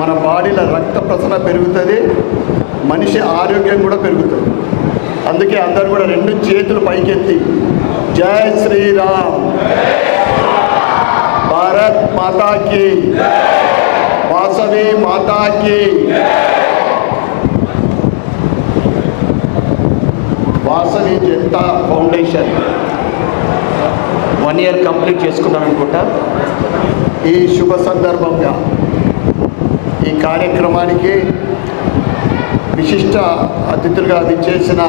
మన బాడీలో రక్త ప్రసరణ పెరుగుతుంది, మనిషి ఆరోగ్యం కూడా పెరుగుతుంది. అందుకే అందరూ కూడా 2 చేతులు పైకెత్తి జై శ్రీరామ్, భారత్ మాతాకి, వాసవి మాతాకి. Vasavi Janata foundation 1 year complete చేసుకున్నాను అనుకుంటా. ఈ శుభ సందర్భంగా ఈ కార్యక్రమానికి విశిష్ట అతిథులుగా విచ్చేసిన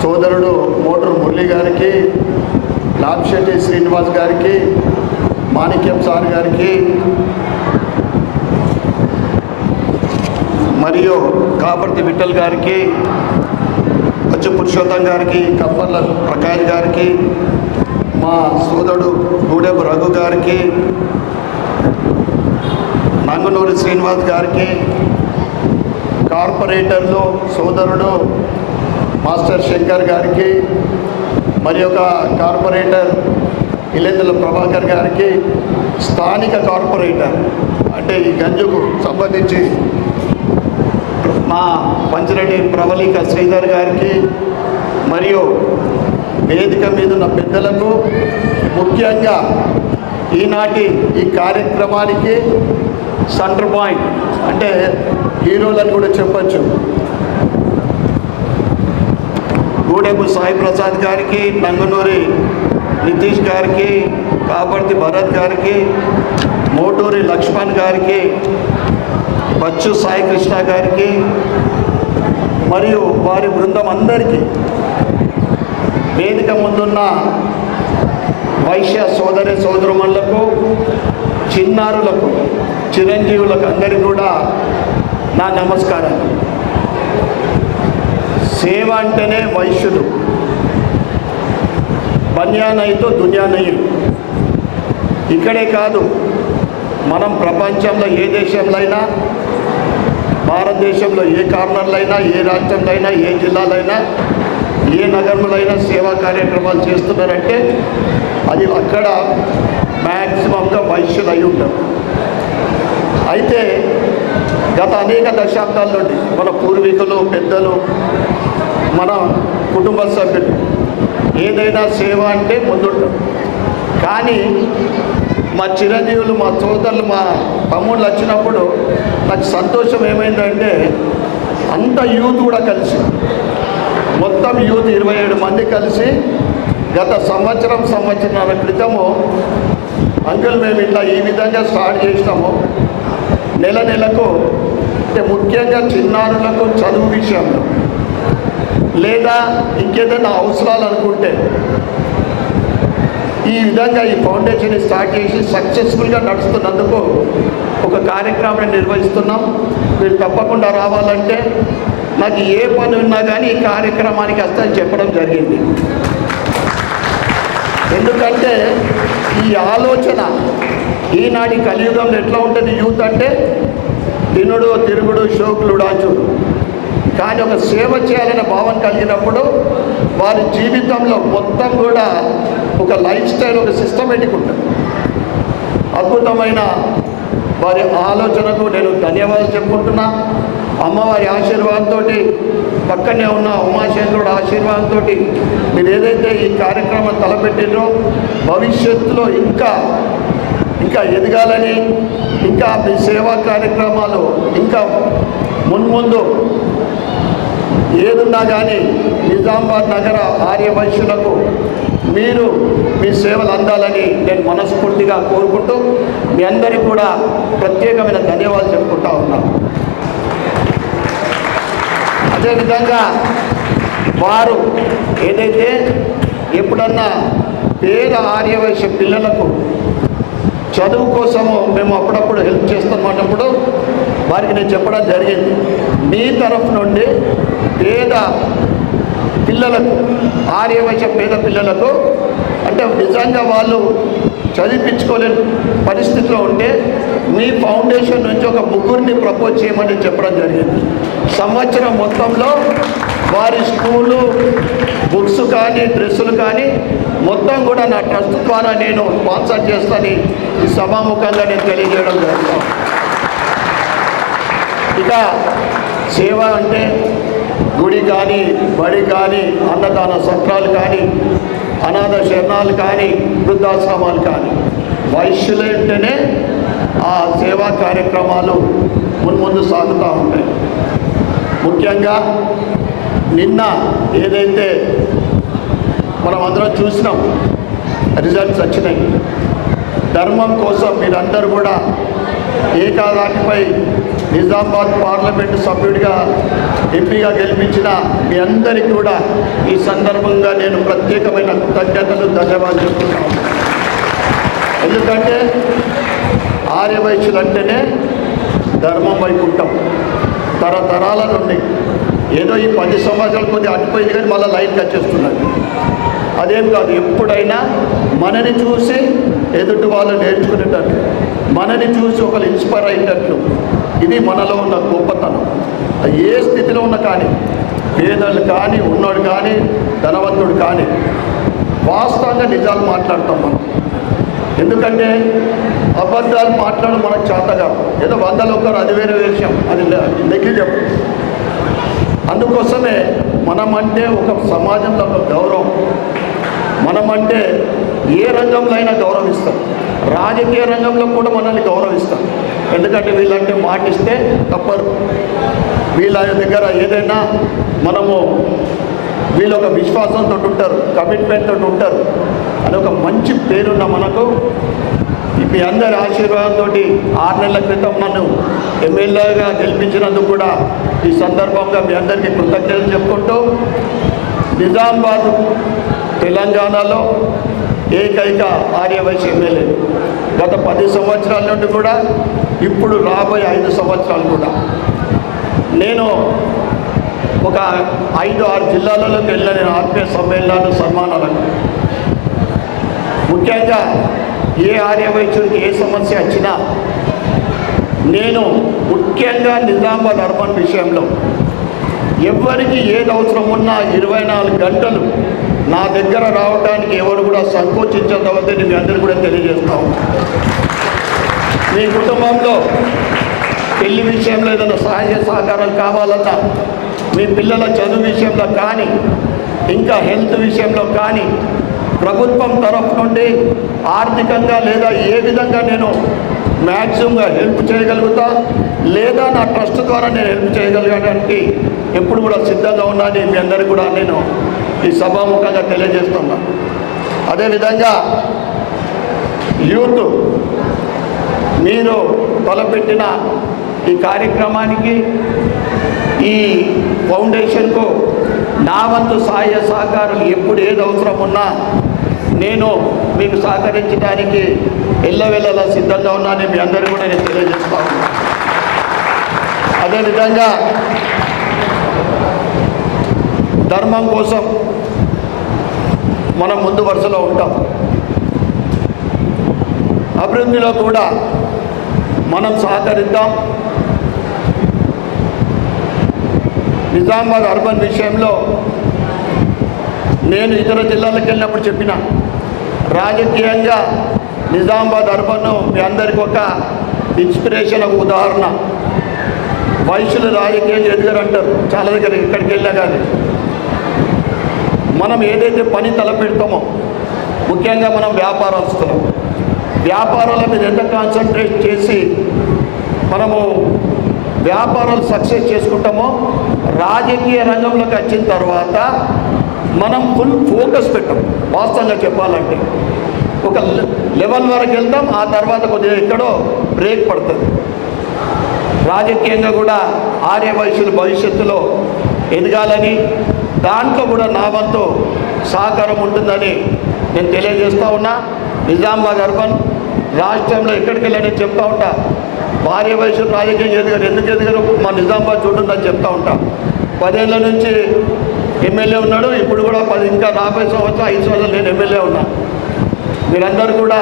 సోదరుడు మోటూరు మురళి గారికి, లాంశెట్టి శ్రీనివాస్ గారికి, మాణిక్యం సార్ గారికి, మరియు కాపర్తి విఠల్ గారికి, అచ్చు పురుషోత్తం గారికి, కప్పర్ల ప్రకాష్ గారికి, మా సోదరుడు గూడెపు రఘు గారికి, నంగనూరి శ్రీనివాస్ గారికి, కార్పొరేటర్లు సోదరుడు మాస్టర్ శంకర్ గారికి, మరి ఒక కార్పొరేటర్ ఇలేందుల ప్రభాకర్ గారికి, స్థానిక కార్పొరేటర్ అంటే ఈ గంజుకు సంబంధించి మా పంచిరెడ్డి ప్రవళిక శ్రీధర్ గారికి, మరియు వేదిక మీద ఉన్న పెద్దలకు, ముఖ్యంగా ఈనాటి ఈ కార్యక్రమానికి సెంటర్ పాయింట్ అంటే హీరోలని కూడా చెప్పచ్చు, గూడెపు సాయి ప్రసాద్ గారికి, నంగనూరి నితీష్ గారికి, కాపర్తి భరత్ గారికి, మోటూరి లక్ష్మణ్ గారికి, బచ్చు సాయి కృష్ణ గారికి, మరియు వారి బృందం అందరికీ, వేదిక ముందున్న వైశ్య సోదరి సోదరుమణులకు, చిన్నారులకు, చిరంజీవులకు అందరికీ కూడా నా నమస్కారం. సేవ అంటేనే వైశ్యులు, బన్యానయితో దున్యానయ్యులు. ఇక్కడే కాదు, మనం ప్రపంచంలో ఏ దేశంలో అయినా, భారతదేశంలో ఏ కార్నర్లో అయినా, ఏ రాష్ట్రంలో అయినా, ఏ జిల్లాలో అయినా, ఏ నగరంలో అయినా సేవా కార్యక్రమాలు చేస్తున్నారంటే అది అక్కడ మ్యాక్సిమంగా వైశ్యులు అయి ఉంటారు. అయితే గత అనేక దశాబ్దాల నుండి మన పూర్వీకులు, పెద్దలు, మన కుటుంబ సభ్యులు ఏదైనా సేవ అంటే ముందుంటారు. కానీ మా చిరంజీవులు, మా సోదరులు, మా తమ్ముళ్ళు వచ్చినప్పుడు నాకు సంతోషం ఏమైందంటే అంత యూత్ కూడా కలిసి, మొత్తం యూత్ 27 మంది కలిసి గత సంవత్సరం క్రితము అంకుల్ మేము ఇట్లా ఈ విధంగా స్టార్ట్ చేసినాము. నెలకు అంటే ముఖ్యంగా చిన్నారులకు చదువు విషయంలో లేదా ఇంకేదైనా అవసరాలు అనుకుంటే ఈ విధంగా ఈ ఫౌండేషన్ స్టార్ట్ చేసి సక్సెస్ఫుల్గా నడుస్తున్నందుకు ఒక కార్యక్రమాన్ని నిర్వహిస్తున్నాం. మీరు తప్పకుండా రావాలంటే నాకు ఏ పని ఉన్నా కానీ ఈ కార్యక్రమానికి వస్తాయని చెప్పడం జరిగింది. ఎందుకంటే ఈ ఆలోచన ఈనాటి కలియుగంలో ఎట్లా ఉంటుంది, యూత్ అంటే తినుడు, తిరుగుడు, షోకులు, డాచుడు. కానీ ఒక సేవ చేయాలనే భావన కలిగినప్పుడు వారి జీవితంలో మొత్తం కూడా ఒక లైఫ్ స్టైల్, ఒక సిస్టమేటిక్ ఉంటుంది. అద్భుతమైన వారి ఆలోచనకు నేను ధన్యవాదాలు చెప్పుకుంటున్నా. అమ్మవారి ఆశీర్వాదంతో, పక్కనే ఉన్న ఉమాశంకరుడు ఆశీర్వాదంతో మీరు ఏదైతే ఈ కార్యక్రమం తలపెట్టినో భవిష్యత్తులో ఇంకా ఎదగాలని, ఇంకా మీ సేవా కార్యక్రమాలు ఇంకా మున్ముందు ఏదున్నా కానీ నిజామాబాద్ నగర ఆర్యవైశ్యులకు మీరు మీ సేవలు అందాలని నేను మనస్ఫూర్తిగా కోరుకుంటూ మీ అందరికీ కూడా ప్రత్యేకమైన ధన్యవాదాలు చెప్పుకుంటా ఉన్నాను. అదేవిధంగా వారు ఏదైతే ఎప్పుడన్నా పేద ఆర్యవైశ్య పిల్లలకు చదువు కోసము మేము అప్పుడప్పుడు హెల్ప్ చేస్తామన్నప్పుడు వారికి నేను చెప్పడం జరిగింది, మీ తరఫు నుండి పేద పిల్లలకు, ఆర్యవైశ్య పేద పిల్లలకు అంటే నిజంగా వాళ్ళు చదివించుకోలేని పరిస్థితిలో ఉంటే మీ ఫౌండేషన్ నుంచి ఒక ముగ్గురిని ప్రపోజ్ చేయమని చెప్పడం జరిగింది. సంవత్సరం మొత్తంలో వారి స్కూలు బుక్స్ కానీ, డ్రెస్సులు కానీ మొత్తం కూడా నా ట్రస్ట్ ద్వారా నేను స్పాన్సర్ చేస్తానని ఈ సభాముఖంగా నేను తెలియజేయడం జరుగుతాను. ఇక సేవ అంటే గుడి కానీ, బడి కానీ, అన్నదాన సత్రాలు కానీ, అనాథ శరణాలు కానీ, వృద్ధాశ్రమాలు కానీ, వైశ్యులు అంటేనే ఆ సేవా కార్యక్రమాలు మున్ముందు సాగుతూ ఉంటాయి. ముఖ్యంగా నిన్న ఏదైతే మనం అందరం చూసినాం, రిజల్ట్స్ వచ్చినాయి. ధర్మం కోసం మీరందరూ కూడా ఏకాదాటిపై నిజామాబాద్ పార్లమెంటు సభ్యుడిగా ఎంపీగా గెలిపించిన మీ అందరికీ కూడా ఈ సందర్భంగా నేను ప్రత్యేకమైన కృతజ్ఞతలు, ధన్యవాదాలు చెప్తున్నాను. ఎందుకంటే ఆర్యవైశ్యులు అంటేనే ధర్మం వైపు ఉంటాం. తరతరాల నుండి ఏదో ఈ 10 సంవత్సరాలు కొద్దిగా అటుపోయింది కానీ మళ్ళీ లైన్కి వచ్చేస్తున్నది. అదేం కాదు, ఎప్పుడైనా మనని చూసి ఎదుటి వాళ్ళు నేర్చుకునేటట్లు, మనని చూసి ఒకరు ఇన్స్పైర్ అయ్యేటట్లు, ఇది మనలో ఉన్న గొప్పతనం. ఏ స్థితిలో ఉన్న కానీ, పేదలు కానీ, ఉన్నోడు కానీ, ధనవంతుడు కానీ, వాస్తవంగా నిజాలు మాట్లాడతాం మనం. ఎందుకంటే అబద్ధాలు మాట్లాడడం మనకు చేతగా, ఏదో 100లో ఒకరు అది వేరే విషయం, అది నెగ్లిజబుల్. అందుకోసమే మనమంటే ఒక సమాజంలో ఒక గౌరవం, మనమంటే ఏ రంగంలో అయినా గౌరవిస్తాం. రాజకీయ రంగంలో కూడా మనల్ని గౌరవిస్తాం. ఎందుకంటే వీళ్ళంటే మాటిస్తే తప్పరు. వీళ్ళ దగ్గర ఏదైనా మనము వీళ్ళు ఒక విశ్వాసంతో ఉంటారు, కమిట్మెంట్ తోటి ఉంటారు అని ఒక మంచి పేరున్న మనకు మీ అందరి ఆశీర్వాదంతో 6 నెలల క్రితం నన్ను ఎమ్మెల్యేగా గెలిపించినందుకు కూడా ఈ సందర్భంగా మీ అందరికీ కృతజ్ఞతలు చెప్పుకుంటూ, నిజామాబాద్ తెలంగాణలో ఏకైక ఆర్యవైశ్య ఎమ్మెల్యే గత 10 సంవత్సరాల నుండి కూడా, ఇప్పుడు రాబోయే 5 సంవత్సరాలు కూడా నేను ఒక 5-6 జిల్లాలలోకి వెళ్ళిన నేను ఆత్మీయ సమ్మేళనాలు, సన్మానాలకు. ముఖ్యంగా ఏ ఆర్యవైశ్యుడికి ఏ సమస్య వచ్చినా నేను ముఖ్యంగా నిజామాబాద్ అర్బన్ విషయంలో ఎవరికి ఏది అవసరం ఉన్నా 24 గంటలు నా దగ్గర రావడానికి ఎవరు కూడా సంకోచించవద్దని మీ అందరూ కూడా తెలియజేస్తాము. మీ కుటుంబంలో పెళ్లి విషయంలో ఏదైనా సహాయ సహకారాలు కావాలన్నా, మీ పిల్లల చదువు విషయంలో కానీ, ఇంకా హెల్త్ విషయంలో కానీ, ప్రభుత్వం తరఫు నుండి ఆర్థికంగా లేదా ఏ విధంగా నేను మ్యాక్సిమంగా హెల్ప్ చేయగలుగుతా, లేదా నా ట్రస్ట్ ద్వారా నేను హెల్ప్ చేయగలగడానికి ఎప్పుడు కూడా సిద్ధంగా ఉన్నానని మీ అందరికీ కూడా నేను ఈ సభాముఖంగా తెలియజేస్తున్నా. అదేవిధంగా యూత్ మీరు తలపెట్టిన ఈ కార్యక్రమానికి, ఈ ఫౌండేషన్కు నా వంతు సహాయ సహకారాలు ఎప్పుడు ఏది అవసరం ఉన్నా నేను మీకు సహకరించడానికి ఎల్లవెల్లలా సిద్ధంగా ఉన్నానని మీ అందరూ కూడా నేను తెలియజేస్తాను. అదేవిధంగా ధర్మం కోసం మనం ముందు వరుసలో ఉంటాం. అభివృద్ధిలో కూడా మనం సహకరిద్దాం. నిజామాబాద్ అర్బన్ విషయంలో నేను ఇతర జిల్లాలకు వెళ్ళినప్పుడు చెప్పిన, రాజకీయంగా నిజామాబాద్ అర్బన్ మీ అందరికీ ఒక ఇన్స్పిరేషన్, ఒక ఉదాహరణ. వైశ్యులు రాజకీయం ఎదుగారంటారు చాలా దగ్గర, ఇక్కడికి వెళ్ళా కానీ మనం ఏదైతే పని తలపెడతామో, ముఖ్యంగా మనం వ్యాపారస్తులం, వ్యాపారాల మీద ఎంత కాన్సన్ట్రేట్ చేసి మనము వ్యాపారాలు సక్సెస్ చేసుకుంటామో, రాజకీయ రంగంలోకి వచ్చిన తర్వాత మనం ఫుల్ ఫోకస్ పెట్టాం. వాస్తవంగా చెప్పాలంటే ఒక లెవెల్ వరకు వెళ్తాం, ఆ తర్వాత కొద్దిగా ఎక్కడో బ్రేక్ పడుతుంది. రాజకీయంగా కూడా ఆర్యవైశ్యులు భవిష్యత్తులో ఎదగాలని, దాంట్లో కూడా నా వంతు సహకారం ఉంటుందని నేను తెలియజేస్తూ ఉన్నా. నిజామాబాద్ అర్బన్ రాష్ట్రంలో ఎక్కడికి వెళ్ళని చెప్తూ ఉంటా, ఆర్యవైశ్యులు రాజకీయం ఎదిగారు, ఎందుకు ఎదిగారు మా నిజామాబాద్ చూడండి చెప్తూ ఉంటా. 10 ఏళ్ళ నుంచి ఎమ్మెల్యే ఉన్నాడు, ఇప్పుడు కూడా ఇంకా 40 సంవత్సరాలు 5 సంవత్సరాలు నేను ఎమ్మెల్యే ఉన్నా. మీరందరూ కూడా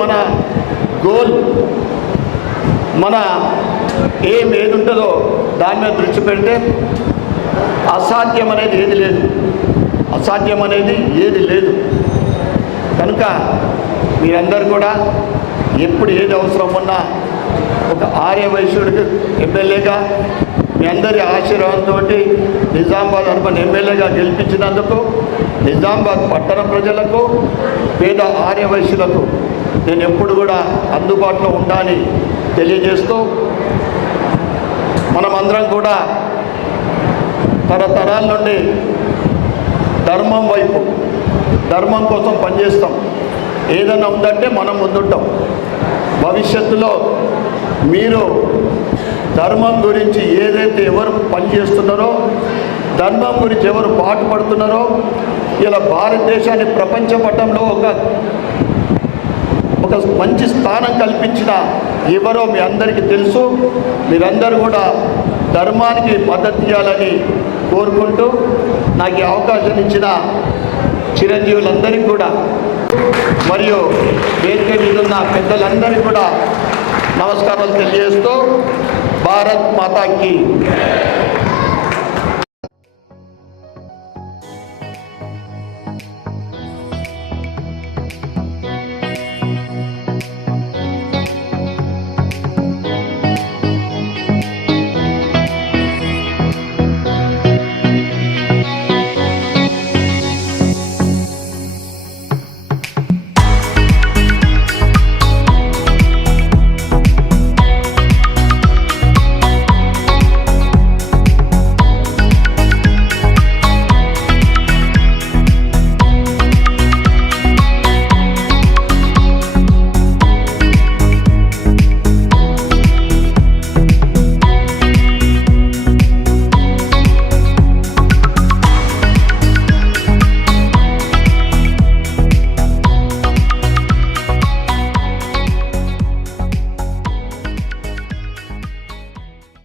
మన గోల్, మన ఏది ఉంటుందో దాని మీద దృష్టి పెడితే అసాధ్యం అనేది ఏది లేదు, అసాధ్యం అనేది ఏది లేదు. కనుక మీరందరూ కూడా ఎప్పుడు ఏది అవసరం ఉన్నా ఒక ఆర్య వైశ్యుడికి ఎమ్మెల్యేగా మీ అందరి ఆశీర్వాదంతో నిజామాబాద్ అర్బన్ ఎమ్మెల్యేగా గెలిపించినందుకు నిజామాబాద్ పట్టణ ప్రజలకు పేద ఆర్య వైశ్యులకు నేను ఎప్పుడు కూడా అందుబాటులో ఉండాలని తెలియజేస్తూ మనమందరం కూడా తరతరాల నుండి ధర్మం వైపు ధర్మం కోసం పనిచేస్తాం. ఏదైనా ఉందంటే మనం ముందుంటాం. భవిష్యత్తులో మీరు ధర్మం గురించి ఏదైతే ఎవరు పనిచేస్తున్నారో, ధర్మం గురించి ఎవరు పాటుపడుతున్నారో, ఇలా భారతదేశాన్ని ప్రపంచ పటంలో ఒక మంచి స్థానం కల్పించిన ఎవరో మీ అందరికీ తెలుసు. మీరందరూ కూడా ధర్మానికి మద్దతు ఇవ్వాలని కోరుకుంటూ నాకు ఈ అవకాశం ఇచ్చిన చిరంజీవులందరికీ కూడా మరియు వేదిక మీద ఉన్న పెద్దలందరికీ కూడా నమస్కారాలు తెలియజేస్తూ భారత్ మాతాకి